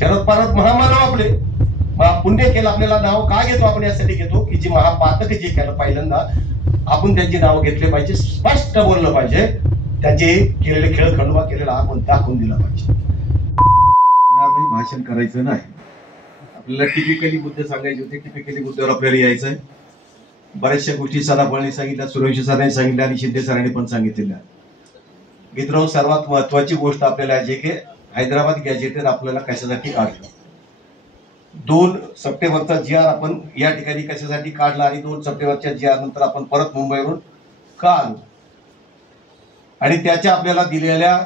शरद पवार महामानव आपले पुण्य केलं, आपल्याला नाव का घेतो आपण? यासाठी घेतो की जे महापातक जे केलं पहिल्यांदा आपण त्यांची नाव घेतले पाहिजे, स्पष्ट बोललं पाहिजे, त्यांचे केलेले खेळ खंडोबा केलेला आपण दाखवून दिला पाहिजे. भाषण करायचं नाही, आपल्याला टिपिकली मुद्दे सांगायचे होते, टिपिकली मुद्द्यावर आपल्याला यायचंय. बऱ्याचशा गोष्टी सराफळांनी सांगितल्या, सूर्यवंशी सरांनी सांगितल्या आणि शिंदे सरांनी पण सांगितलेल्या. मित्रांनो, सर्वात महत्वाची गोष्ट आपल्याला जे की हैदराबाद गॅजेटेड आपल्याला कशासाठी काढलं, 2 सप्टेंबरचा GR आपण या ठिकाणी कशासाठी काढला आणि 2 सप्टेंबरच्या GR नंतर आपण परत मुंबईवरून का आलो आणि त्याच्या आपल्याला दिलेल्या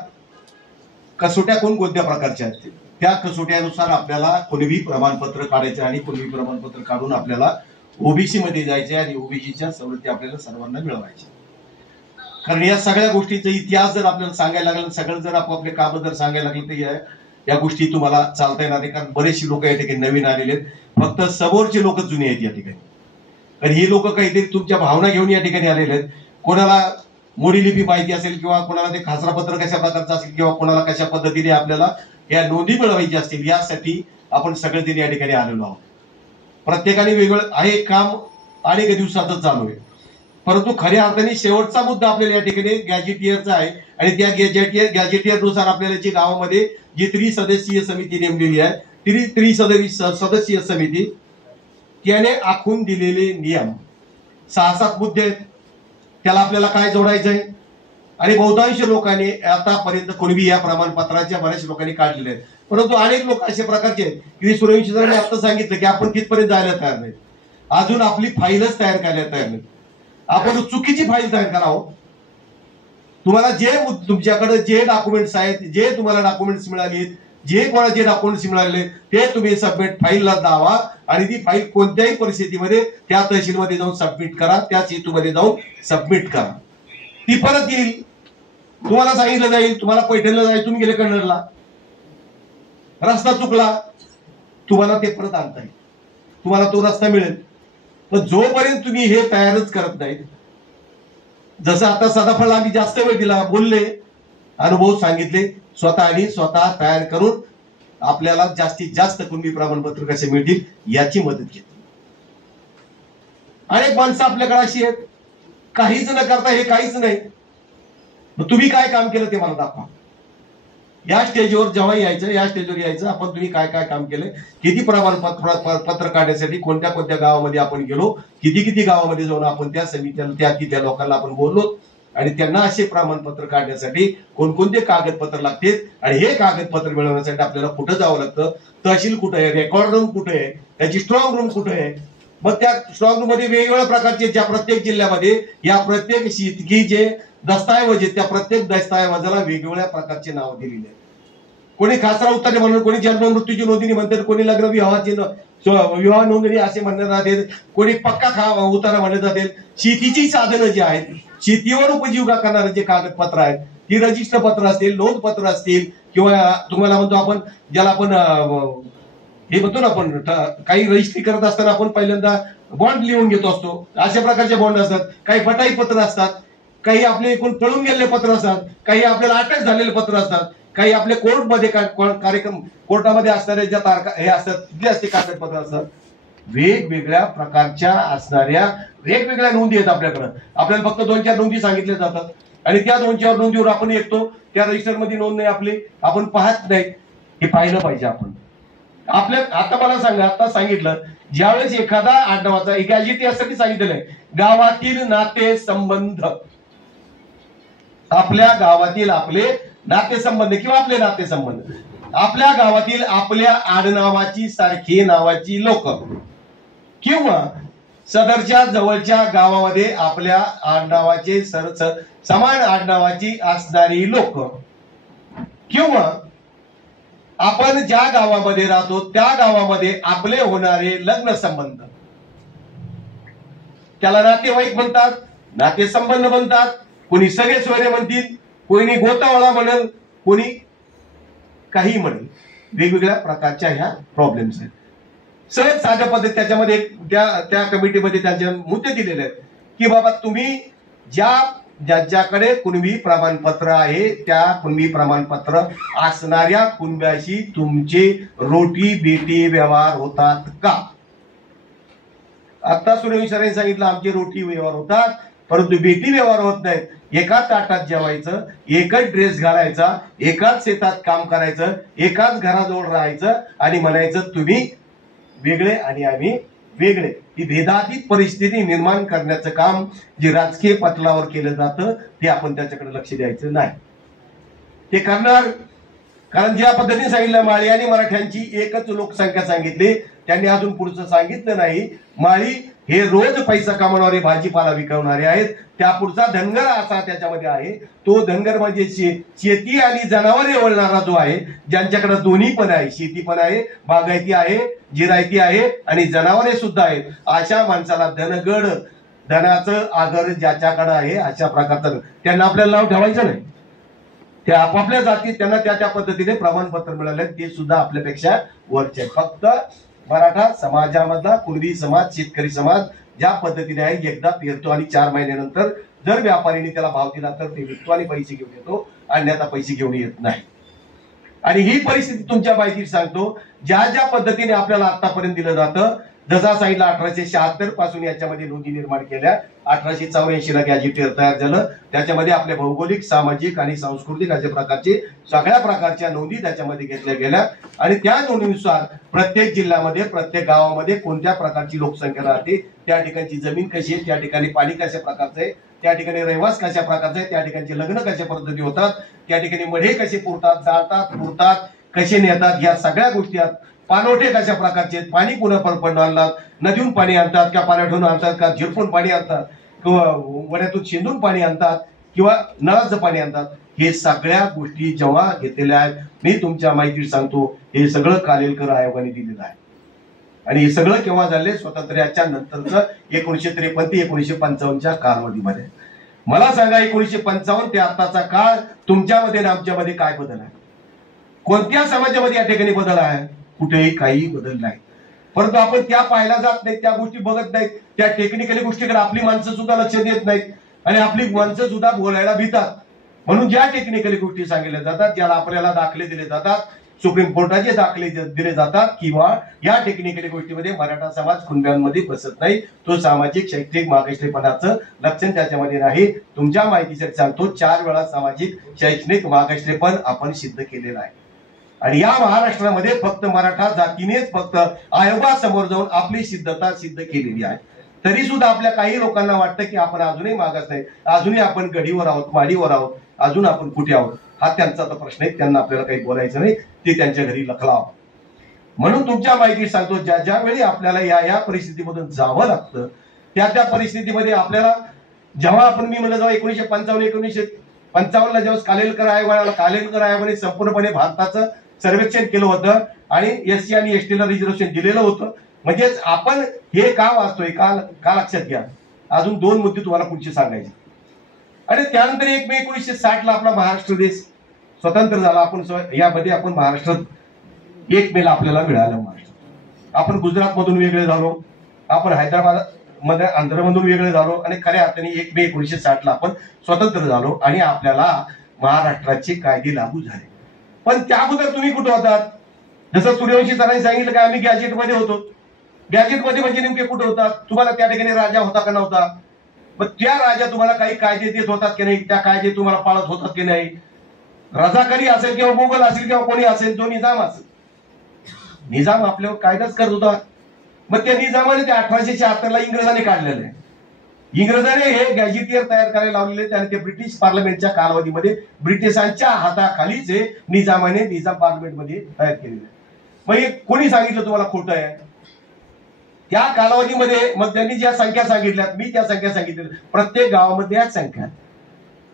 कसोट्या कोणत्या प्रकारच्या आहेत, त्या कसोट्यानुसार आपल्याला कुणबी प्रमाणपत्र काढायचे आणि कुणबी प्रमाणपत्र काढून आपल्याला ओबीसी मध्ये जायचे आणि ओबीसीच्या सवलती आपल्याला सर्वांना मिळवायचे. कारण या सगळ्या गोष्टीचा इतिहास जर आपल्याला सांगायला लागला, सगळं जर आपापले काम जर सांगायला लागले तर या गोष्टी तुम्हाला चालता येणार नाही. कारण बरेचसे लोक या ठिकाणी नवीन आलेले आहेत, फक्त समोरचे लोक जुने आहेत या ठिकाणी. कारण ही लोक काहीतरी तुमच्या भावना घेऊन या ठिकाणी आलेले आहेत. कोणाला मोडी लिपी माहिती असेल किंवा कोणाला ते खासरापत्र कशा प्रकारचं असेल किंवा कोणाला कशा पद्धतीने आपल्याला या नोंदी मिळवायची असतील, यासाठी आपण सगळेजण या ठिकाणी आलेलो आहोत. प्रत्येकाने वेगवेगळं आहे काम अनेक दिवसातच चालू आहे, परंतु खऱ्या अर्थाने शेवटचा मुद्दा आपल्याला या ठिकाणी गॅजेटियरचा आहे. आणि त्या गॅजेटियरनुसार आपल्याला जी गावामध्ये जी त्रिसदस्यीय समिती नेमलेली आहे, त्रिसदस्यीय समिती त्याने आखून दिलेले नियम 6-7 मुद्दे आहेत. त्याला आपल्याला काय जोडायचंय आणि बहुतांश लोकांनी आतापर्यंत कुणबी या प्रमाणपत्राच्या बऱ्याच लोकांनी काढलेले आहेत, परंतु अनेक लोक अशा प्रकारचे आहेत की सूर्यवंशी सरांनी आता सांगितलं की आपण तिथपर्यंत जायला तयार नाही, अजून आपली फाईलच तयार करायला तयार नाही. आपण चुकीची फाईल तयार करावं. तुम्हाला जे तुमच्याकडे जे डॉक्युमेंट्स आहेत, जे तुम्हाला डॉक्युमेंट्स मिळाली, जे कोणाचे डॉक्युमेंट्स मिळाले ते तुम्ही सबमिट फाईलला दावा आणि ती फाईल कोणत्याही परिस्थितीमध्ये त्या तहसीलमध्ये जाऊन सबमिट करा, त्या सेतूमध्ये जाऊन सबमिट करा. ती परत येईल, तुम्हाला सांगितलं जाईल तुम्हाला पैठणला जाईल, तुम्ही गेले कन्नडला, रस्ता चुकला, तुम्हाला ते परत आणता येईल, तुम्हाला तो रस्ता मिळेल. पण जोपर्यंत तुम्ही हे तयारच करत नाही, जसं आता सदाफळ आम्ही जास्त वेळ दिला, बोलले, अनुभव सांगितले, स्वतः तयार करून आपल्याला जास्तीत जास्त कुणबी प्रमाणपत्र कसे मिळतील याची मदत घेतली. अनेक माणसं आपल्याकडे अशी आहेत, काहीच न करता हे काहीच नाही. मग तुम्ही काय काम केलं ते मला दाखवा. या स्टेजवर जेव्हा यायचं आपण तुम्ही काय काय काम केलंय, किती प्रमाणपत्र काढण्यासाठी कोणत्या गावामध्ये आपण गेलो, किती गावामध्ये जाऊन आपण त्या समित्याला त्या लोकांना आपण बोललो आणि त्यांना असे प्रमाणपत्र काढण्यासाठी कोणकोणते कागदपत्र लागतील आणि हे कागदपत्र मिळवण्यासाठी आपल्याला कुठं जावं लागतं, तहसील कुठं आहे, रेकॉर्ड रूम कुठे आहे, त्याची स्ट्रॉंग रूम कुठे आहे. मग त्या स्ट्रॉंग रूम मध्ये वेगवेगळ्या प्रकारचे ज्या प्रत्येक जिल्ह्यामध्ये या प्रत्येक शेतकी जे दस्तऐवज आहेत त्या प्रत्येक दस्तऐवजाला वेगवेगळ्या प्रकारचे नाव दिलेले आहेत. कोणी खासरा उत्तर म्हणून, कोणी जन्म मृत्यूची नोंदणी म्हणतात, कोणी लग्न विवाह नोंदणी असे म्हणले जाते, कोणी पक्का उतारा म्हणले जाते. शेतीची साधनं जी आहेत, शेतीवर उपजीविका करणारे जे कागदपत्र आहेत, ती रजिस्टर पत्र असतील, नोंदपत्र असतील किंवा तुम्हाला म्हणतो आपण ज्याला आपण हे म्हणतो ना, आपण काही रजिस्ट्री करत असताना आपण पहिल्यांदा बॉन्ड लिहून घेतो असतो, अशा प्रकारचे बॉन्ड असतात. काही बटाई पत्र असतात, काही आपले एकूण पळून गेलेले पत्र असतात, काही आपल्याला अटक झालेले पत्र असतात, काही आपले कोर्टमध्ये कोर्टामध्ये असणारे ज्या तारखा हे असतात तिथले असते कागदपत्र असतात. वेगवेगळ्या प्रकारच्या असणाऱ्या वेगवेगळ्या नोंदी आहेत आपल्याकडे. आपल्याला फक्त 2-4 नोंदी सांगितल्या जातात आणि त्या 2-4 नोंदीवर आपण येतो, त्या रजिस्टर मध्ये नोंद नाही आपली, आपण पाहत नाही. हे पाहिलं पाहिजे आपण. आता मला सांगा, आता सांगितलं ज्यावेळेस एखादा आडनावाचा गॅजेट यासाठी सांगितलेलं आहे, गावातील नाते संबंध, आपल्या गावातील आपले नातेसंबंध किंवा आपले नातेसंबंध, आपल्या गावातील आपल्या आडनावाची सारखी नावाची लोक किंवा सदरच्या जवळच्या गावामध्ये आपल्या आडनावाचे समान आडनावाची असणारी लोक किंवा आपण ज्या गावामध्ये राहतो त्या गावामध्ये आपले होणारे लग्न संबंध, त्याला नातेवाईक म्हणतात, नातेसंबंध म्हणतात. कोणी सगळे सोयरे म्हणतील, कोणी गोतावळा म्हणेल, कोणी काही म्हणेल. वेगवेगळ्या प्रकारच्या ह्या प्रॉब्लेम्स आहेत. सहज साध्या पद्धत त्याच्यामध्ये त्या कमिटीमध्ये त्यांचे मुद्दे दिलेले आहेत की बाबा तुम्ही ज्या ज्यांच्याकडे कुणबी प्रमाणपत्र आहे त्या कुणबी प्रमाणपत्र असणाऱ्या कुणब्याशी तुमचे रोटी बेटी व्यवहार होतात का? आता सूर्यवंशी सरांनी सांगितलं आमचे रोटी व्यवहार होतात, परंतु बेटी व्यवहार होत नाहीत. एकाच ताटात जेवायचं, एकच ड्रेस घालायचा, एकाच शेतात काम करायचं, एकाच घराजवळ राहायचं आणि म्हणायचं तुम्ही वेगळे आणि आम्ही वेगळे. ही भेदातीत परिस्थिती निर्माण करण्याचं काम जे राजकीय पटलावर केलं जातं ते आपण त्याच्याकडे लक्ष द्यायचं नाही. ते करणार, कारण ज्या पद्धतीने सांगितलं माळी आणि मराठ्यांची एकच लोकसंख्या सांगितली, त्यांनी अजून पुढचं सांगितलं नाही. माळी हे रोज पैसा कमावणारे भाजीपाला विकवणारे आहेत. त्या पुढचा धनगर असा त्याच्यामध्ये आहे. तो धनगर म्हणजे शेती आणि जनावरे वळणारा जो आहे, ज्यांच्याकडे दोन्ही पण आहे, शेती पण आहे, बागायती आहे, जिरायती आहे आणि जनावरे सुद्धा आहेत. अशा माणसाला धनगड, धनाचं आगर ज्याच्याकडे आहे अशा प्रकारचं त्यांना आपल्याला नाव ठेवायचं नाही. ते आपापल्या जातीत त्यांना त्या त्या पद्धतीने प्रमाणपत्र मिळाले, ते सुद्धा आपल्यापेक्षा वरचे. फक्त मराठा समाजामधला कुणबी समाज, शेतकरी समाज ज्या पद्धतीने आहे, एकदा पेरतो आणि 4 महिन्यानंतर जर व्यापारीने त्याला भाव दिला तर ते विकतो आणि पैसे घेऊन येतो, अन्यथा पैसे घेऊन येत नाही. आणि ही परिस्थिती तुमच्या माहिती सांगतो, ज्या ज्या पद्धतीने आपल्याला आतापर्यंत दिलं जातं. जसा सांगितलं 1876 पासून याच्यामध्ये नोंदी निर्माण केल्या, 1884 ला गॅजेटियर तयार झालं. त्याच्यामध्ये आपल्या भौगोलिक, सामाजिक आणि सांस्कृतिक अशा प्रकारचे सगळ्या प्रकारच्या नोंदी त्याच्यामध्ये घेतल्या गेल्या आणि त्या नोंदीनुसार प्रत्येक जिल्ह्यामध्ये, प्रत्येक गावामध्ये कोणत्या प्रकारची लोकसंख्या राहते, त्या ठिकाणची जमीन कशी आहे, त्या ठिकाणी पाणी कशा प्रकारचं आहे, त्या ठिकाणी रहिवास कशा प्रकारचा आहे, त्या ठिकाणचे लग्न कशा पद्धती होतात, त्या ठिकाणी मढे कसे पुरतात, जाळतात, पुरतात, कसे नेतात, या सगळ्या गोष्टी आहेत. पाणवठे कशा प्रकारचे आहेत, पाणी पुन्हा परपण आणतात, नदीहून पाणी आणतात का पाण्यातून आणतात का झिरपून पाणी आणतात किंवा वड्यातून शिंदून पाणी आणतात किंवा नळाचं पाणी आणतात, हे सगळ्या गोष्टी जेव्हा घेतलेल्या आहेत. मी तुमच्या माहिती सांगतो, हे सगळं कालेलकर आयोगाने दिलेलं आहे. आणि हे सगळं केव्हा झाले? स्वातंत्र्याच्या नंतरचं 1953-1955च्या कालावधीमध्ये. मला सांगा, 1955 ते आताचा काळ तुमच्यामध्ये आणि आमच्यामध्ये काय बदल आहे? कोणत्या समाजामध्ये या ठिकाणी बदल आहे? कुठेही काही बदल नाही. परंतु आपण त्या पाहायला जात नाही, त्या गोष्टी बघत नाहीत, त्या टेक्निकली गोष्टीकडे आपली माणसं सुद्धा लक्ष देत नाहीत आणि आपली माणसं सुद्धा बोलायला भीतात. म्हणून ज्या टेक्निकली गोष्टी सांगितल्या जातात, ज्याला आपल्याला दाखले दिले जातात, सुप्रीम कोर्टाचे दाखले दिले जातात किंवा या टेक्निकली गोष्टीमध्ये मराठा समाज कुणब्यांमध्ये बसत नाही, तो सामाजिक शैक्षणिक मागासलेपणाचं लक्षण त्याच्यामध्ये नाही. तुमच्या माहितीसाठी सांगतो, 4 वेळा सामाजिक शैक्षणिक मागासलेपण आपण सिद्ध केलेलं आहे. आणि या महाराष्ट्रामध्ये फक्त मराठा जातीनेच फक्त आयोगासमोर जाऊन आपली सिद्धता सिद्ध केलेली आहे. तरी सुद्धा आपल्या काही लोकांना वाटतं की आपण अजूनही मागास नाही, अजूनही आपण गडीवर आहोत, माडीवर आहोत, अजून आपण कुठे आहोत. हा त्यांचा तर प्रश्न आहे, त्यांना आपल्याला काही बोलायचं नाही, ते त्यांच्या घरी लखलाव. म्हणून तुमच्या माहिती सांगतो, ज्या ज्यावेळी आपल्याला या परिस्थितीमधून जावं लागतं, त्या परिस्थितीमध्ये आपल्याला जेव्हा आपण मी म्हणलं जेव्हा 1955 जेव्हा कालेलकर आयोगाने संपूर्णपणे भारताचं सर्वेक्षण केलं होतं आणि SC आणि ST ला रिझर्वेशन दिलेलं होतं. म्हणजेच आपण हे का वाचतोय का लक्षात घ्या. अजून 2 मुद्दे तुम्हाला पुढचे सांगायचे. आणि त्यानंतर 1 मे 1960 ला आपला महाराष्ट्र देश स्वतंत्र झाला. आपण यामध्ये आपण महाराष्ट्रात 1 मे ला आपल्याला मिळालं महाराष्ट्र. आपण गुजरात मधून वेगळे झालो, आपण हैदराबाद मध्ये आंध्रमधून वेगळे झालो आणि खऱ्या अर्थाने 1 मे 1960 ला आपण स्वतंत्र झालो आणि आपल्याला महाराष्ट्राचे कायदे लागू झाले. पण त्या अगोदर तुम्ही कुठे होतात? जसं सूर्यवंशी सरांनी सांगितलं का आम्ही गॅजेटमध्ये होतो. गॅजेटमध्ये म्हणजे नेमके कुठे होतात? तुम्हाला त्या ठिकाणी राजा होता का नव्हता? मग त्या राजा तुम्हाला काही कायदे देत होतात की नाही? त्या कायदे तुम्हाला पाळत होतात की नाही? रजाकारी असेल किंवा मुघल असेल किंवा कोणी असेल, जो निजाम असेल, निजाम आपल्यावर कायदाच करत होता. मग त्या निजामाने ते 1876 ला इंग्रजांनी काढलेलं आहे. इंग्रजांनी हे गॅजेटियर तयार करायला लावलेले, त्याने ते ब्रिटिश पार्लमेंटच्या कालावधीमध्ये ब्रिटिशांच्या हाताखालीच हे निजामाने निजाम पार्लमेंटमध्ये तयार केलेलं आहे. मग हे कोणी सांगितलं तुम्हाला खोटं आहे? त्या कालावधीमध्ये मग त्यांनी ज्या संख्या सांगितल्यात, मी त्या संख्या सांगितल्या, प्रत्येक गावामध्ये याच संख्या.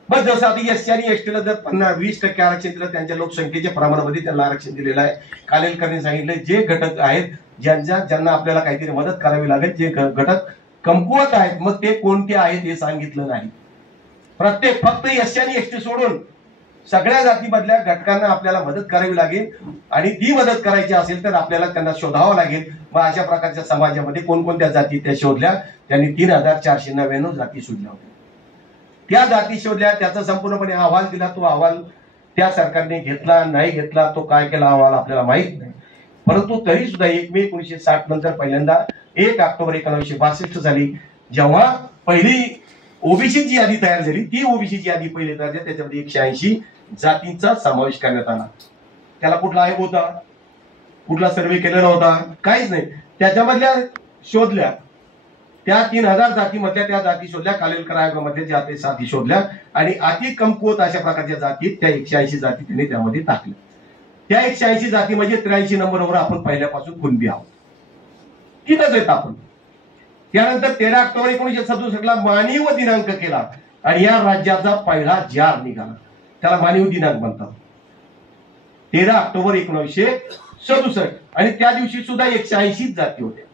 मग जसं आता SC आणि ST ला जर 20% आरक्षण दिलं, त्यांच्या लोकसंख्येच्या प्रमाणामध्ये त्यांना आरक्षण दिलेलं आहे. कालेलकरांनी सांगितलं जे घटक आहेत ज्यांना आपल्याला काहीतरी मदत करावी लागेल, जे घटक कमकुवत आहेत, मग ते कोणते आहेत हे सांगितलं नाही. प्रत्येक फक्त SC आणि ST सोडून सगळ्या जातीमधल्या घटकांना आपल्याला मदत करावी लागेल आणि ती मदत करायची असेल तर आपल्याला त्यांना शोधावं लागेल. मग अशा प्रकारच्या समाजामध्ये कोणकोणत्या जाती त्या शोधल्या. त्यांनी 3499 जाती शोधल्या होत्या. त्या जाती शोधल्या, त्याचा संपूर्णपणे अहवाल दिला. तो अहवाल त्या सरकारने घेतला नाही घेतला, तो काय केला अहवाल आपल्याला माहित नाही. परंतु तरी सुद्धा 1 मे 1960 नंतर पहिल्यांदा 1 ऑक्टोबर 1962 झाली, जेव्हा पहिली ओबीसीची यादी तयार झाली. ती ओबीसीची यादी पहिली तयार झाली, त्याच्यामध्ये 180 जातींचा समावेश करण्यात आला. त्याला कुठला आयोग होता, कुठला सर्वे केलेला होता, काहीच नाही. त्याच्यामधल्या शोधल्या त्या 3000 जातीमधल्या त्या जाती शोधल्या. कालेलकर आयोगामध्ये ज्या ते जाती शोधल्या आणि अति कमकुवत अशा प्रकारच्या जाती त्या 180 जाती त्यांनी त्यामध्ये टाकल्या. त्या 180 जाती म्हणजे 83 नंबरवर आपण पहिल्यापासून कुणबी आहोत, तिथंच येत आपण. त्यानंतर 13 ऑक्टोबर 1967 ला मानीव दिनांक केला आणि या राज्याचा पहिला जार निघाला. त्याला मानीव दिनांक म्हणतात. 13 ऑक्टोबर 1967 आणि त्या दिवशी सुद्धा 180 जाती होत्या.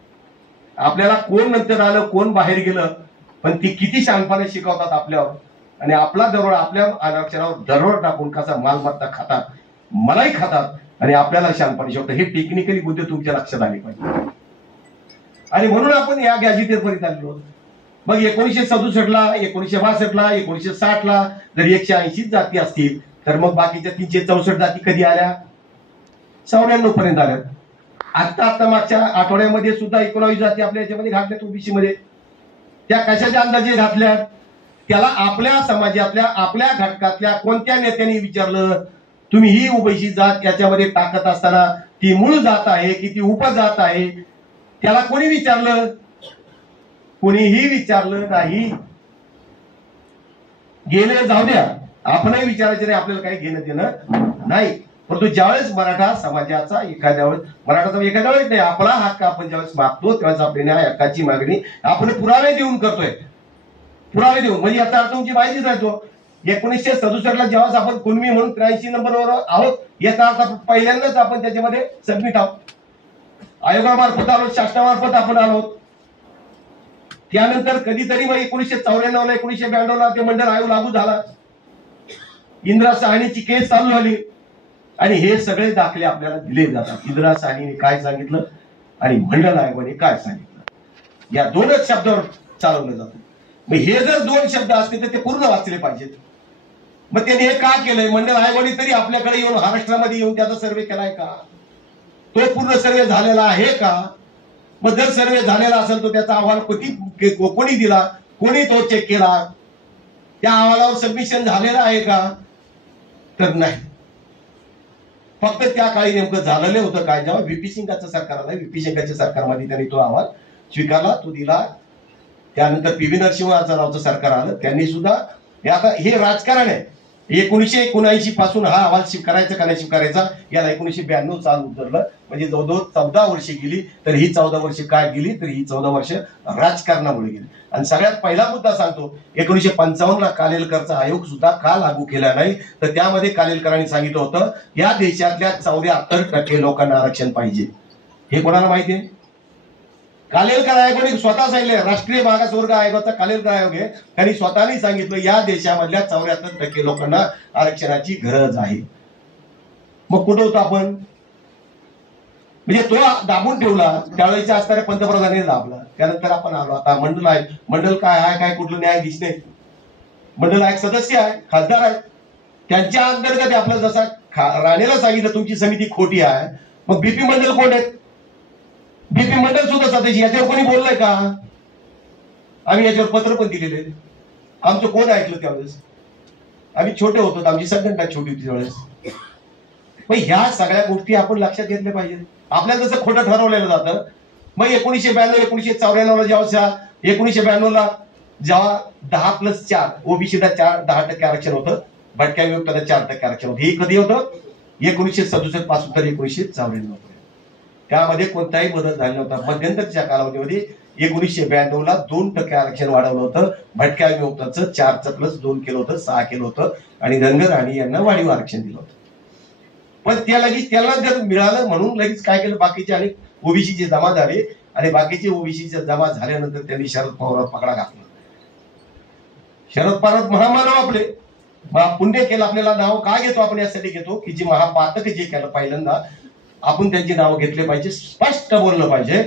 आपल्याला कोण नंतर आलं, कोण बाहेर गेलं, पण ती किती शहाणपणे शिकवतात आपल्यावर आणि आपला दरोडा, आपल्या आरक्षणावर दरोड टाकून कसा मालमत्ता खातात, मलाही खातात आणि आपल्याला शहाणपणे शिकवतात. हे टेक्निकली मुद्दे तुमच्या लक्षात आले पाहिजे आणि म्हणून आपण या गॅजेटेरपर्यंत आलेलो. मग 1967 ला, 1962 ला, 1960 ला जर 180 जाती असतील तर मग बाकीच्या 364 जाती कधी आल्या? 94 पर्यंत आल्या. आता मागच्या आठवड्यामध्ये सुद्धा 19 जाती आपल्या याच्यामध्ये घातल्यात ओबीसी मध्ये. त्या कशाच्या अंदाजे घातल्या? त्याला आपल्या समाजातल्या, आपल्या घटकातल्या कोणत्या नेत्यांनी विचारलं, तुम्ही ही ओबीसी जात याच्यामध्ये टाकत असताना ती मूळ जात आहे की ती उपजात आहे? त्याला कोणी विचारलं? कोणीही विचारलं नाही. गेले जाऊ द्या, आपणही विचारायचं नाही, आपल्याला काही घेणं देणं नाही. परंतु ज्यावेळेस मराठा समाजाचा एखाद्या वेळेस नाही, आपला हक्क आपण ज्यावेळेस मागतो त्यावेळेस आपल्या हक्काची मागणी आपण पुरावे देऊन करतोय. पुरावे देऊन म्हणजे याचा अर्थ तुमची माहितीच राहतो. 1967 ला जेव्हा आपण कुणबी म्हणून 83 नंबरवर आहोत, याचा अर्थ पहिल्यांदाच आपण त्याच्यामध्ये सबमिट आहोत. आयोगामार्फत आलो, शासनामार्फत आपण आलो. त्यानंतर कधीतरी मग 1994 ला, 1992 ला ते मंडल आयोग लागू झाला. इंदिरा साहनीची केस चालू झाली आणि हे सगळे दाखले आपल्याला दिले जातात. इंदिरा साहनीने काय सांगितलं आणि मंडल आयोगाने काय सांगितलं, या दोनच शब्दावर चालवलं जातं. मग हे जर 2 शब्द असते तर ते पूर्ण वाचले पाहिजेत. मग त्यांनी हे का केलंय? मंडल आयोगाने तरी आपल्याकडे येऊन, महाराष्ट्रामध्ये येऊन त्याचा सर्वे केलाय का? तो पूर्ण सर्वे झालेला आहे का? मग जर सर्वे झालेला असेल तर त्याचा अहवाल कोणी दिला, कोणी तो चेक केला, त्या अहवालावर सबमिशन झालेला आहे का? तर नाही. फक्त त्या काळी नेमकं झालेलं होतं काय, जेव्हा व्हीपी सिंगाचं सरकार आलं, व्हीपी सिंगाच्या सरकारमध्ये त्यांनी तो अहवाल स्वीकारला, तो दिला. त्यानंतर पी व्ही नरसिंहरावचं सरकार आलं, त्यांनी सुद्धा आता हे राजकारण आहे. 1979 पासून हा अहवाल स्वीकारायचा का नाही स्वीकारायचा, याला 1992 चाल उतरलं. म्हणजे जवळजवळ 14 वर्षे गेली. तर ही 14 वर्षे काय गेली, तर ही 14 वर्ष राजकारणामुळे गेली. आणि सगळ्यात पहिला मुद्दा सांगतो, 1955 ला कालेलकरचा आयोग सुद्धा का लागू केला नाही, तर त्यामध्ये कालेलकरांनी सांगितलं होतं या देशातल्या 74% लोकांना आरक्षण पाहिजे. हे कोणाला माहिती आहे? कालेलकर आयोगाने स्वतः सांगितलं. राष्ट्रीय मागासवर्ग आयोगाचा कालेलकर आयोग आहे, त्यांनी स्वतःनी सांगितलं या देशामधल्या 74% लोकांना आरक्षणाची गरज आहे. मग कुठं होतो आपण? म्हणजे तो दाबून ठेवला, त्यावेळेच्या असणाऱ्या पंतप्रधानांनी दाबला. त्यानंतर आपण आलो आता मंडल आहे. मंडल काय आहे, काय कुठलं न्यायाधीश नाही. मंडल आयोग सदस्य आहे, खासदार आहे, त्यांच्या अंतर्गत आपलं जसं राणेला सांगितलं तुमची समिती खोटी आहे, मग बीपी मंडल कोण आहेत? बीपी मंडल सुद्धा सदस्य. याच्यावर कोणी बोललंय का? आम्ही याच्यावर पत्र पण दिलेले. आमचं कोण ऐकलं त्यावेळेस? आम्ही छोटे होतो, आमची संघटना छोटी होती त्यावेळेस. मग ह्या सगळ्या गोष्टी आपण लक्षात घेतल्या पाहिजे. आपल्याला जसं खोटं ठरवलेलं जातं. मग 1992, 1994 ला जेव्हा 1992 ला जेव्हा 10+4 ओबीसीला 10% आरक्षण होतं, भटक्या विमुक्ताला 4% आरक्षण होतं. हे कधी होतं? 1967 पासून तर 1994. त्यामध्ये कोणताही बदल झाला नव्हता. मध्यंतरच्या कालावधीमध्ये 1992 ला 2% आरक्षण वाढवलं होतं. भटक्या विमुक्ताचं 4+2 केलं होतं, 6 केलं होतं आणि रंगराणी यांना वाढीव आरक्षण दिलं होतं. पण त्याला जर मिळालं म्हणून लगेच काय केलं, बाकीचे अनेक ओबीसीचे जमा झाले आणि बाकीचे ओबीसीचे जमा झाल्यानंतर त्यांनी शरद पवारांवर पकडा घातला. शरद पवार महामानव आपले पुण्य केलं. आपल्याला नाव का घेतो आपण? यासाठी घेतो की जे महापातक जे केलं पहिल्यांदा आपण त्यांची नावं घेतले पाहिजे, स्पष्ट बोललं पाहिजे,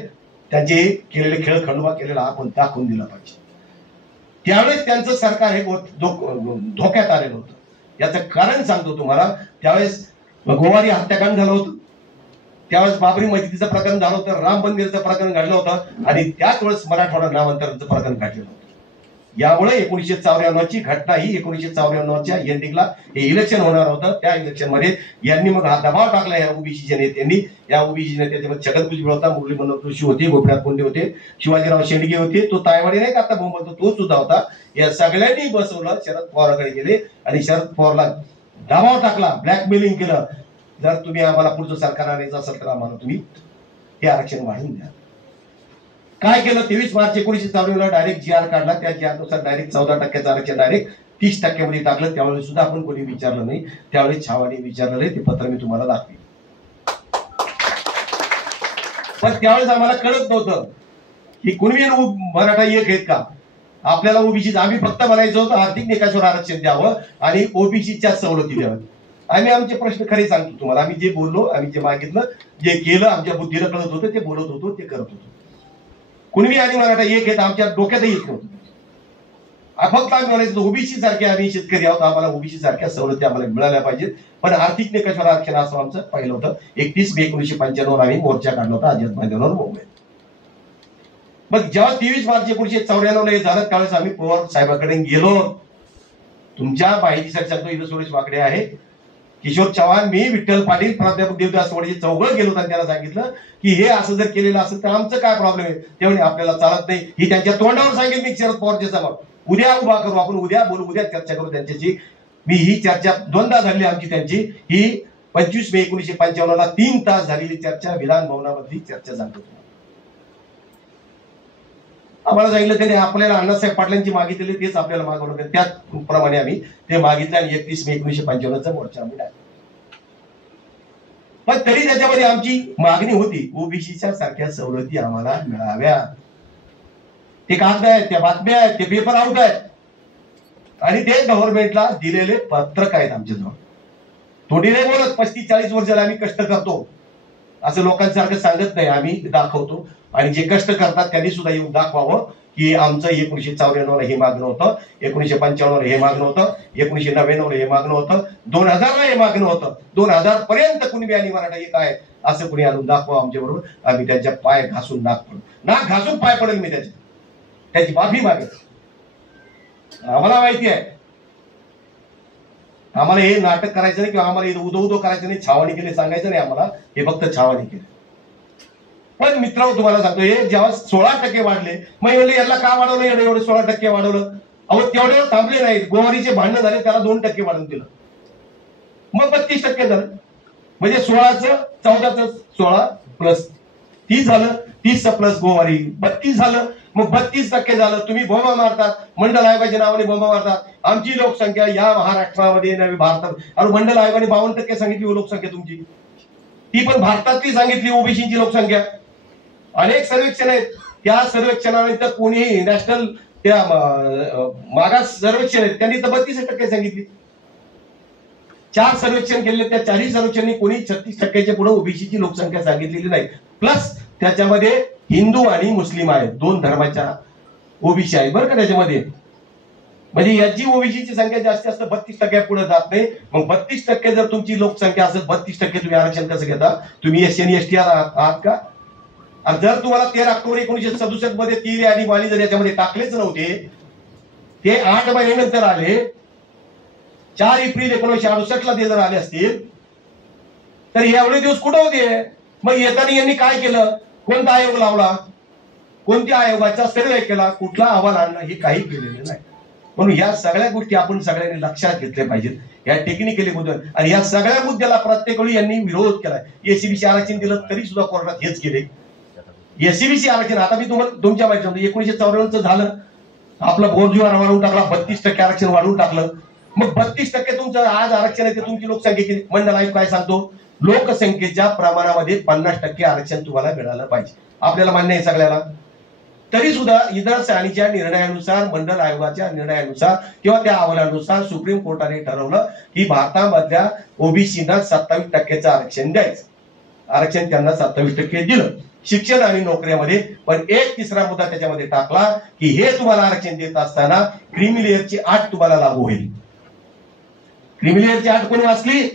त्यांचे केलेले खेळ खंडोबा केलेला आपण दाखवून दिला पाहिजे. त्यावेळेस त्यांचं सरकार हे धोक्यात आलेलं होतं. याचं कारण सांगतो तुम्हाला. त्यावेळेस गोवारी हत्याकांड झालं होतं, त्यावेळेस बाबरी मस्जिदीचं प्रकरण झालं होतं, राम मंदिराचं प्रकरण घडलं होतं आणि त्याच वेळेस मराठवाडा नामांतराचं प्रकरण घडलेलं होतं. यामुळे 1994ची घटना ही 1994च्या एंडिंगला हे इलेक्शन होणार होतं. त्या इलेक्शन मध्ये यांनी मग हा दबाव टाकला या ओबीसीच्या नेत्यांनी. या ओबीसी नेत्यामध्ये छगन भुजबळ होता, मुरली मनोहर जोशी होते, गोपीनाथ मुंडे होते, शिवाजीराव शेंडगे होते, तो तायवाडी नाही का आता बोंबलतो तो सुद्धा होता. या सगळ्यांनी बसवलं, शरद पवारांकडे गेले आणि शरद पवारला दबाव टाकला, ब्लॅकमेलिंग केलं. जर तुम्ही आम्हाला पुढचं सरकार आणायचं असेल तर आम्हाला तुम्ही हे आरक्षण वाढवून द्या. काय केलं? 23 मार्च 1994 डायरेक्ट जी आर काढला. त्या जी आरनुसार डायरेक्ट 14% आरक्षण डायरेक्ट 30% मध्ये टाकलं. त्यावेळी सुद्धा आपण कोणी विचारलं नाही. त्यावेळी छावानी विचारलं नाही. ते पत्र मी तुम्हाला दाखवेन. पण त्यावेळेस आम्हाला कळत नव्हतं की कुणबी मराठा एक आहेत का. आपल्याला ओबीसी आम्ही फक्त म्हणायचं होतं आर्थिक निकषावर आरक्षण द्यावं आणि ओबीसीच्या सवलती द्याव्या. आम्ही आमचे प्रश्न खरे सांगतो तुम्हाला. आम्ही जे बोललो, आम्ही जे मागितलं, जे केलं, आमच्या बुद्धीला कळत होतं, ते बोलत होतो, ते करत होतो. कुणबी आणि मराठा एक आहेत आमच्या डोक्यातही येत नव्हतं. फक्त आम्ही म्हणायचं ओबीसी सारखे आम्ही शेतकरी आहोत, आम्हाला ओबीसी सारख्या सवलती आम्हाला मिळाल्या पाहिजेत. पण आर्थिक निकषावर आरक्षण असं आमचं पहिलं होतं. 31 मे 1995 आम्ही मोर्चा काढला होता आझाद मैदानावर मुंबईत. मग जेव्हा 23 मार्च 1994 हे झालं त्यावेळेस आम्ही पवार साहेबांकडे गेलो. तुमच्या माहितीसाठी सांगतो, इथं सुरेश वाकडे आहे, किशोर चव्हाण, मी, विठ्ठल पाटील, प्राध्यापक देवदास वडे चौघं गेलो आणि त्याला सांगितलं की हे असं जर केलेलं असेल तर आमचं काय प्रॉब्लेम आहे. तेव्हा आपल्याला चालत नाही. ही त्यांच्या तोंडावर सांगेल मी शरद पवारच्या समोर. उद्या उभा करू आपण, उद्या बोलू, उद्या चर्चा करू त्यांच्याशी. मी ही चर्चा 2दा झाली आमची त्यांची. ही 25 मे 1995 3 तास झालेली चर्चा, विधान भवनामधली चर्चा सांगतो. आम्हाला सांगितलं त्याने आपल्याला अण्णासाहेब पाटलांची मागितलेली तेच आपल्याला मागवलं. त्याचप्रमाणे आम्ही ते मागितलं आणि 31 मे 1995 मोर्चा आम्ही टाकला. पण तरी त्याच्यामध्ये आमची मागणी होती ओबीसीच्या सारख्या सवलती आम्हाला मिळाव्या. ते कागद आहेत, त्या बातम्या आहेत, ते पेपर आउट आहेत आणि ते गव्हर्नमेंटला दिलेले पत्रक आहेत आमच्याजवळ. थोडी नाही बोलत, 35-40 वर्षाला आम्ही कष्ट करतो असं लोकांसारखं सांगत नाही. आम्ही दाखवतो आणि जे कष्ट करतात त्यांनी सुद्धा येऊन दाखवावं की आमचं 1994 हे मागणं होतं, 1995 हे मागणं होतं, 1999 हे मागणं होतं, 2000 हे मागणं होतं. 2000 पर्यंत कुणबी आणि मराठा एक आहे असं कुणी आणून दाखवा आमच्या बरोबर. आम्ही त्यांच्या पाय घासून नाक घासून पाय पडेल मी त्याची माफी मागेल. आम्हाला माहिती आहे आम्हाला हे नाटक करायचं नाही किंवा आम्हाला हे उदो उदो करायचं नाही, छावणी केली सांगायचं नाही आम्हाला, हे फक्त छावणी केली. पण मित्रांनो तुम्हाला सांगतो, हे जेव्हा 16% वाढले, मग म्हणले याला का वाढवलं, एवढे 16% वाढवलं. अहो तेवढे थांबले नाहीत, गोवारीचे भांडण झाले त्याला 2% वाढवून दिलं, मग 32% झालं. म्हणजे 16चं 14चं 16 प्लस 30 झालं, 30 प्लस गोवारी 32 झालं, मग 32% झालं. तुम्ही बोंबा मारतात, मंडल आयोगाच्या नावाने बोंबा मारतात. आमची लोकसंख्या या महाराष्ट्रामध्ये नवी भारतात, आणि मंडल आयोगाने 52% सांगितली लोकसंख्या तुमची, ती पण भारतातली सांगितली ओबीसीची लोकसंख्या. अनेक सर्वेक्षण आहेत, त्या सर्वेक्षणानंतर कोणीही नॅशनल त्या मागास सर्वेक्षण आहेत त्यांनी तर 32% सांगितली. 4 सर्वेक्षण केले, त्या 4ही सर्वेक्षणांनी कोणी 36% पुढे ओबीसीची लोकसंख्या सांगितलेली नाही. प्लस त्याच्यामध्ये हिंदू आणि मुस्लिम आहेत, 2 धर्माच्या ओबीसी आहेत बरं का त्याच्यामध्ये. म्हणजे याची ओबीसीची संख्या जास्तीत जास्त 32% पुढे जात नाही. मग 32% जर तुमची लोकसंख्या असेल, 32% तुम्ही आरक्षण कसं घेता? तुम्ही एससी आणि एसटी आहात का? आणि जर तुम्हाला 13 ऑक्टोबर 1967 मध्ये तीर आणि माली जर याच्यामध्ये टाकलेच नव्हते, ते 8 महिन्यानंतर आले, 4 एप्रिल 1968 ते जर आले असतील तर एवढे दिवस कुठे होते? मग येताना यांनी काय केलं? कोणता आयोग लावला, कोणत्या आयोगाचा सर्वे केला, कुठला अहवाल आणला, हे काही केलेलं नाही. म्हणून या सगळ्या गोष्टी आपण सगळ्यांनी लक्षात घेतल्या पाहिजेत, या टेक्निकली मुद्दे. आणि या सगळ्या मुद्द्याला प्रत्येक वेळी यांनी विरोध केलाय. एसीबीसी आरक्षण दिलं तरी सुद्धा कोर्टात हेच केले. एसीबीसी आरक्षण आता मी तुम्हाला तुमच्या माहिती 1994 झालं, आपलं बोर्डजीवर वाढवून टाकला, 32% आरक्षण वाढवून टाकलं. मग 32% तुमचं आज आरक्षण आहे ते तुमची लोकसंख्या किती? मंडल आयोग काय सांगतो? लोकसंख्येच्या प्रमाणामध्ये 50% आरक्षण तुम्हाला मिळालं पाहिजे. आपल्याला मान्य आहे सगळ्याला. तरी सुद्धा इतर श्रेणीच्या निर्णयानुसार, मंडल आयोगाच्या निर्णयानुसार किंवा त्या अहवालानुसार सुप्रीम कोर्टाने ठरवलं की भारतामधल्या ओबीसीना 27% आरक्षण द्यायचं. आरक्षण त्यांना 27% दिलं शिक्षण आणि नोकऱ्यामध्ये. पण एक तिसरा मुद्दा त्याच्यामध्ये टाकला की हे तुम्हाला आरक्षण देत असताना क्रीमी लेअरची 8 तुम्हाला लागू होईल. क्रीमी लेअरची 8 कोणी वाचली?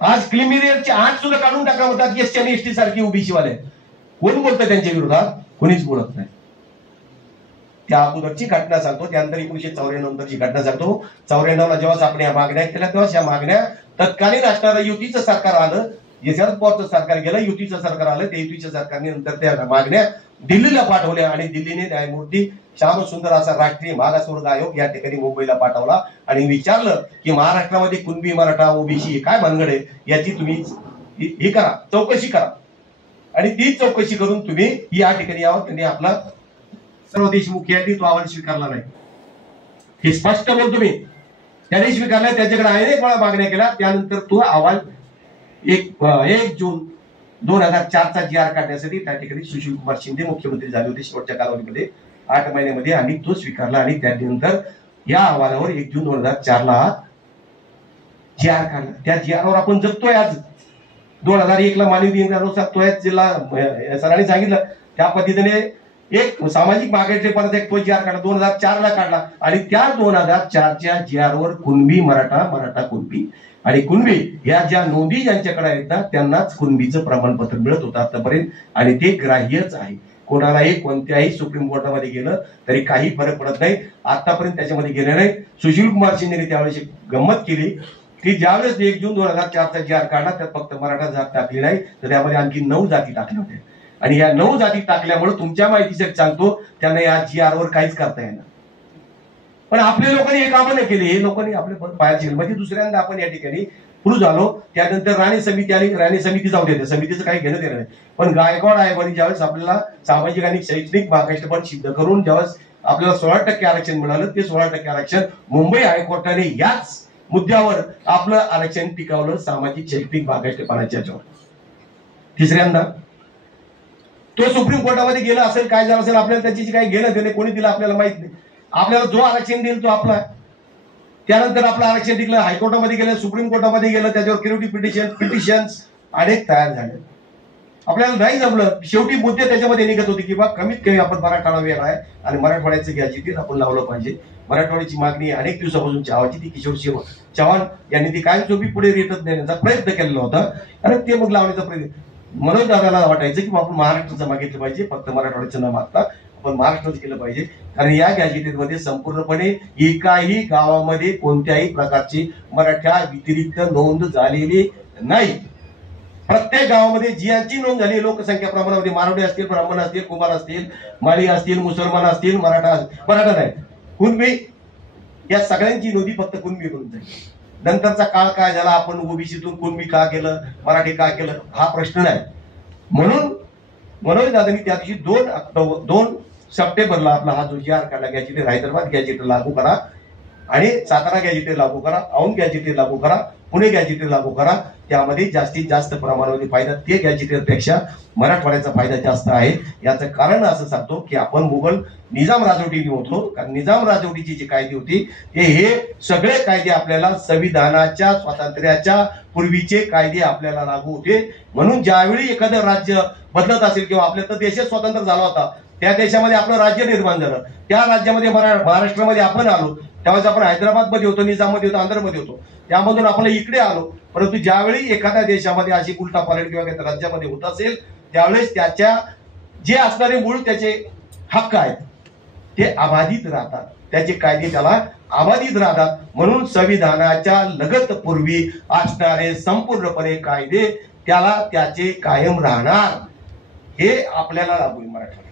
आज क्रीमी लेअरची 8 सुद्धा काढून टाका म्हणतात एसटी आणि एसटी सारखी ओबीसी वाले. कोण बोलतं त्यांच्या विरोधात? कोणीच बोलत नाही. त्या अगोदरची घटना सांगतो, त्यानंतर 1994 नंतरची घटना सांगतो. 94ला जेव्हा आपण या मागण्या केल्या तेव्हा या मागण्या तत्कालीन असणारं युतीचं सरकार आलं, शरद पवारचं सरकार गेलं, युतीचं सरकार आलं. त्या युतीच्या सरकारने नंतर त्या मागण्या दिल्लीला पाठवल्या आणि दिल्लीने न्यायमूर्ती श्यामसुंदर असा राष्ट्रीय मागासवर्ग आयोग या ठिकाणी मुंबईला पाठवला आणि विचारलं की महाराष्ट्रामध्ये कुणबी, मराठा, ओबीसी काय भानगड आहे याची तुम्ही हे करा, चौकशी करा. आणि ती चौकशी करून तुम्ही या ठिकाणी यावं. त्यांनी आपला सर्व देशमुख यांनी तो अहवाल स्वीकारला नाही, हे स्पष्ट बोलतो मी. त्याने स्वीकारला, त्याच्याकडे अनेक वेळा मागण्या केल्या. त्यानंतर तो अहवाल 1 जून 2004चा GR काढण्यासाठी त्या ठिकाणी सुशील कुमार शिंदे मुख्यमंत्री झाले होते शेवटच्या कालावधीमध्ये 8 महिन्यामध्ये, आणि तो स्वीकारला. आणि त्यानंतर या अहवालावर 1 जून 2004ला GR काढला. त्या GR वर आपण जगतोय आज. 2001ला मानवी अधिकारानुसार तो जिल्हा सरांनी सांगितलं त्या पद्धतीने एक सामाजिक मागासलेपणाचा एक GR काढला, 2004ला काढला. आणि त्या 2004च्या GR वर कुणबी, मराठा, मराठा कुणबी आणि कुणबी या ज्या नोंदी ज्यांच्याकडे आहेत ना त्यांनाच कुणबीचं प्रमाणपत्र मिळत होतं आतापर्यंत, आणि ते ग्राह्यच आहे. कोणालाही कोणत्याही सुप्रीम कोर्टामध्ये गेलं तरी काही फरक पडत नाही. आतापर्यंत त्याच्यामध्ये गेले नाही. सुशील कुमार शिंदेने त्यावेळेस गंमत केली की ज्यावेळेस 1 जून 2004चा GR काढला त्यात फक्त मराठा जात टाकली नाही, तर त्यामध्ये आणखी 9 जाती टाकल्या होत्या. आणि या 9 जाती टाकल्यामुळे तुमच्या माहितीसाठी सांगतो त्यांना या GR वर काहीच करता येणार. पण आपल्या लोकांनी हे कामं नाही केली. हे लोकांनी आपले पायाचे म्हणजे दुसऱ्यांदा आपण या ठिकाणी पुढे झालो. त्यानंतर राणे समिती आली. राणे समिती जाऊ देते, समितीचं काही घेणं देणं नाही. पण गायकवाड आयोगाने ज्यावेळेस आपल्याला सामाजिक आणि शैक्षणिक मागासलेपण सिद्ध करून ज्यावेळेस आपल्याला 16% आरक्षण मिळालं, ते 16% आरक्षण मुंबई हायकोर्टाने याच मुद्द्यावर आपलं आरक्षण टिकवलं, सामाजिक शैक्षणिक मागासलेपणाच्या याच्यावर. तिसऱ्यांदा तो सुप्रीम कोर्टामध्ये गेला असेल, काय झालं असेल, आपल्याला त्याची काही घेणं देणे कोणी दिलं आपल्याला माहित नाही. आपल्याला जो आरक्षण देईल तो आपला. त्यानंतर आपलं आरक्षण टिकलं, हायकोर्टामध्ये गेलं, सुप्रीम कोर्टामध्ये गेलं, त्याच्यावर क्युरिटी पिटिशन्स अनेक तयार झाले. आपल्याला नाही जमलं, शेवटी मुद्दे त्याच्यामध्ये निघत होते की बा कमीत कमी आपण मराठवाडा वेगळा आहे आणि मराठवाड्याचं गॅजेटेड आपण लावलं पाहिजे. मराठवाड्याची मागणी अनेक दिवसापासून चव्हाची, ती किशोर चव्हाण यांनी ती कायमस्वरूपी पुढे रेटत देण्याचा प्रयत्न केलेला होता आणि ते मग लावण्याचा प्रयत्न. मनोज दादाला वाटायचं की आपण महाराष्ट्राचं मागितलं पाहिजे, फक्त मराठवाड्याचं न मागता आपण महाराष्ट्राचं केलं पाहिजे. कारण या गॅजेटेडमध्ये संपूर्णपणे एकाही गावामध्ये कोणत्याही प्रकारची मराठा व्यतिरिक्त नोंद झालेली नाही. प्रत्येक गावामध्ये जियांची नोंद झाली लोकसंख्या प्रमाणामध्ये, मारवाडी असतील, ब्राह्मण असतील, कुमार असतील, माळी असतील, मुसलमान असतील, मराठा नाही, कुणबी, या सगळ्यांची नोंदी फक्त कुणबी करून जाईल. नंतरचा काळ काय झाला, आपण ओबीसीतून कुणबी का केलं, मराठी का केलं, हा प्रश्न नाही. म्हणून मनोज दादांनी त्या दिवशी 2 सप्टेंबरला आपला हा जो GR काढला, गॅजेटेड हैदराबाद गॅजेटेड लागू करा आणि सातारा गॅजेटेड लागू करा, औंध गॅजेटेड लागू करा, पुणे गॅजेटेड लागू करा. त्यामध्ये जास्तीत जास्त प्रमाणामध्ये फायदा ते गॅजेटेडपेक्षा मराठवाड्याचा फायदा जास्त आहे. याचं कारण असं सांगतो की आपण मुघल निजाम राजवटीने होतो. कारण निजाम राजवटीची जी कायदे होती हे सगळे कायदे आपल्याला संविधानाच्या स्वातंत्र्याच्या पूर्वीचे कायदे आपल्याला लागू होते. म्हणून ज्यावेळी एखादं राज्य बदलत असेल किंवा आपल्या तर देशच स्वतंत्र झाला होता, त्या देशामध्ये आपलं राज्य निर्माण झालं, त्या राज्यामध्ये महाराष्ट्रामध्ये आपण आलो, त्यावेळेस आपण हैदराबादमध्ये होतो, निजाममध्ये होतो, आंध्रमध्ये होतो, त्यामधून आपण इकडे आलो. परंतु ज्यावेळी एखाद्या देशामध्ये अशी उलटापालट किंवा राज्यामध्ये होत असेल त्यावेळेस त्याच्या जे असणारे मूळ त्याचे हक्क आहेत ते अबाधित राहतात, त्याचे कायदे त्याला अबाधित राहतात. म्हणून संविधानाच्या लगत पूर्वी असणारे संपूर्णपणे कायदे त्याला त्याचे कायम राहणार, हे आपल्याला लागू आहे मराठवाड्यात.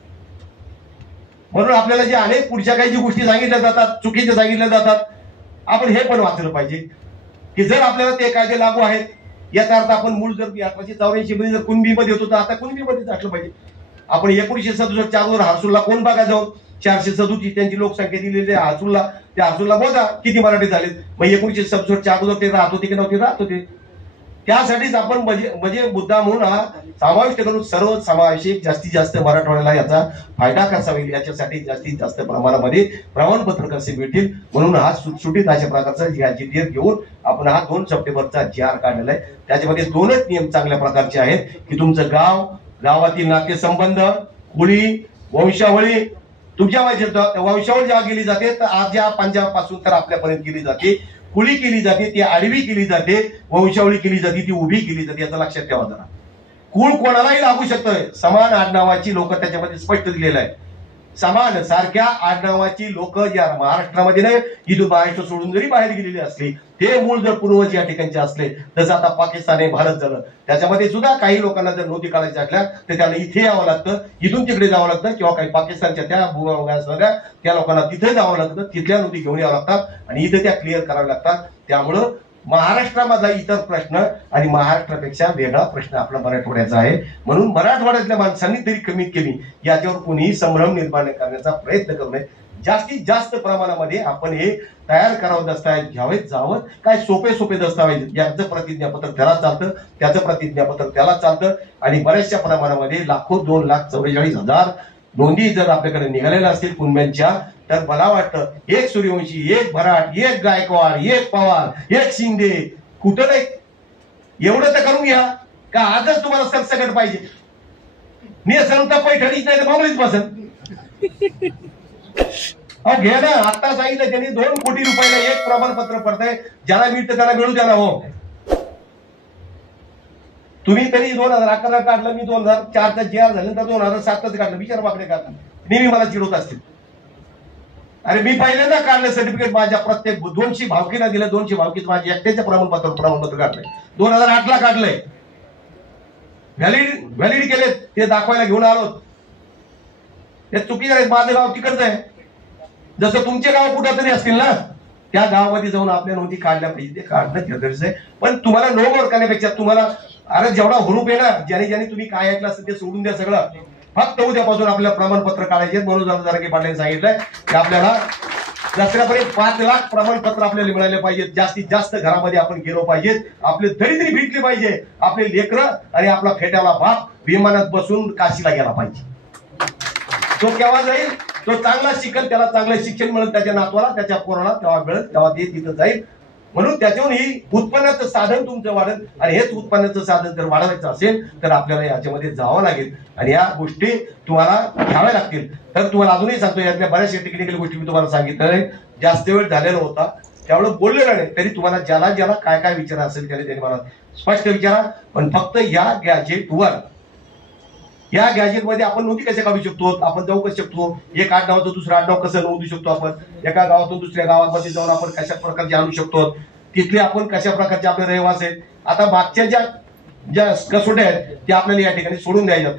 म्हणून आपल्याला जे अनेक पुढच्या काही जी गोष्टी सांगितल्या जातात, चुकीच्या सांगितल्या जातात, आपण हे पण वाचलं पाहिजे की जर आपल्याला ते कायदे लागू आहेत याचा अर्थ आपण मूळ जर 1884 मध्ये जर कुणबीमध्ये होतो तर आता कुणबीमध्येच असलं पाहिजे. आपण 1967च्या अगोदर हर्सुलला कोण बघा जाऊन 437 त्यांची लोकसंख्या दिलेली आहे हर्सुलला, त्या हर्सुलला बघा किती मराठी झालेत. मग 1967च्या अगोदर ते राहत होते की नव्हते, राहत होते. त्यासाठीच आपण म्हणजे मुद्दा म्हणून हा समाविष्ट करून सर्व समावेशिक जास्तीत जास्त मराठवाड्याला याचा फायदा कसा होईल याच्यासाठी जास्तीत जास्त प्रमाणामध्ये प्रमाणपत्र कसे मिळतील म्हणून हा सुटसुटीत अशा प्रकारचा GR घेऊन आपण हा 2 सप्टेंबरचा GR काढलेला आहे. त्याच्यामध्ये 2च नियम चांगल्या प्रकारचे आहेत की तुमचं गाव, गावातील नातेसंबंध, कुळी, वंशावळी, तुमच्या वंशावळ जेव्हा गेली जाते तर आज या पंजाबपासून तर आपल्यापर्यंत गेली जाते, कुळी केली जाते, ती आडवी केली जाते, वंशावळी केली जाते, ती उभी केली जाते. याचं लक्षात ठेवा जरा. कुळ कोणालाही लागू शकतं. समान आडनावाची लोक त्याच्यामध्ये स्पष्ट दिलेलं आहे. समान सारख्या आडनावाची लोक या महाराष्ट्रामध्ये नाही, इथून महाराष्ट्र सोडून जरी बाहेर गेलेली असली, ते मूळ जर पूर्वज या ठिकाणचे असले, जसं आता पाकिस्तान हे भारत झालं, त्याच्यामध्ये सुद्धा काही लोकांना जर नोंदी काढायच्या असल्या तर त्यांना इथे यावं लागतं, इथून तिकडे जावं लागतं, किंवा काही पाकिस्तानच्या त्या भूभागात त्या लोकांना तिथे जावं लागतं, तिथल्या नोंदी घेऊन यावं लागतात आणि इथे त्या क्लिअर कराव्या लागतात. त्यामुळं महाराष्ट्रामधला इतर प्रश्न आणि महाराष्ट्रापेक्षा वेगळा प्रश्न आपला मराठवाड्याचा आहे. म्हणून मराठवाड्यातल्या माणसांनी तरी कमीत कमी याच्यावर कोणीही संभ्रम निर्माण करण्याचा प्रयत्न करू नये. जास्तीत जास्त प्रमाणामध्ये आपण हे तयार करावं, दस्तावेज घ्यावेत, जावं. काय सोपे दस्तावेज, याचं प्रतिज्ञापत्र त्याला चालतं, त्याचं प्रतिज्ञापत्र त्याला चालतं आणि बऱ्याचशा प्रमाणामध्ये लाखो 2,44,000 नोंदी जर आपल्याकडे निघालेल्या असतील कुणब्यांच्या, तर मला वाटतं एक सूर्यवंशी, एक भराट, एक गायकवाड, एक पवार, एक शिंदे कुठं नाही. एवढं तर करून घ्या का आजच तुम्हाला सरसकट पाहिजे. नेसंत पैठणीच नाही तर बंगलीच बसत. अहो घ्या ना. आता सांगितलं त्यांनी 2 कोटी रुपयाला एक प्रमाणपत्र पडतंय. ज्याला मिळतं त्याला मिळू द्या ना. हो, तुम्ही तरी 2011 काढलं, मी 2004चा GR झाल्यानंतर 2007च काढलं. विचार बाकडे काढला नेहमी मला चिडवत असतील. अरे मी पहिल्यांदा काढलं सर्टिफिकेट. माझ्या प्रत्येक 200 भावकीला दिलं, 200 भावकीत माझे एकट्याचं प्रमाणपत्र काढलंय. 2008ला काढलंय. व्हॅलिड केले, ते दाखवायला घेऊन आलो. ते चुकीचं आहे. माझं गाव तिकडचं आहे. जसं तुमचे गाव कुठं तरी असतील ना, त्या गावामध्ये जाऊन आपल्या नोंदी काढल्या पाहिजे. ते काढणं गरजेचं आहे. पण तुम्हाला नो मोर करण्यापेक्षा तुम्हाला अरे जेवढा हुरूप आहे ना, ज्याने तुम्ही काय ऐकलं असतं ते सोडून द्या सगळं. फक्त उद्यापासून आपल्याला प्रमाणपत्र काढायचे. मनोज जरांगे पाटलांनी सांगितलंय की आपल्याला दसऱ्यापर्यंत 5 लाख प्रमाणपत्र आपल्याला मिळाले पाहिजेत. जास्तीत जास्त घरामध्ये आपण गेलो पाहिजेत. आपले दरिद्री भेटली पाहिजे. आपले लेकरं आणि आपला फेट्याला बाप विमानात बसून काशीला गेला पाहिजे. तो केव्हा जाईल? तो चांगला शिकेल, त्याला चांगलं शिक्षण मिळेल, त्याच्या नातवाला, त्याच्या पोराला तेव्हा मिळेल, तेव्हा ते तिथं जाईल. म्हणून त्याच्याहून ही उत्पन्नाचं साधन तुमचं वाढेल. आणि हेच उत्पन्नाचं साधन जर वाढवायचं असेल तर आपल्याला याच्यामध्ये जावं लागेल आणि या गोष्टी तुम्हाला घ्याव्या लागतील. तर तुम्हाला अजूनही सांगतो, यातल्या बऱ्याचशा टेक्निकल गोष्टी मी तुम्हाला सांगितलं. जास्त वेळ झालेला होता त्यावेळेस बोललेलं नाही, तरी तुम्हाला ज्याला काय विचार असेल त्याने मला स्पष्ट विचारा. पण फक्त या गॅजेटवर, या गॅजेटमध्ये आपण नोंदी कशा काढू शकतो, आपण जाऊ कसं शकतो, एक आडनावाचं दुसरं आडनाव कसं नोंदू शकतो, आपण एका गावातून दुसऱ्या गावामध्ये जाऊन आपण कशा प्रकारचे आणू शकतो, तिथले आपण कशा प्रकारचे आपले रहिवासी आहेत. आता मागच्या ज्या कसोट्या आहेत त्या आपल्याला या ठिकाणी सोडून द्यायच्या.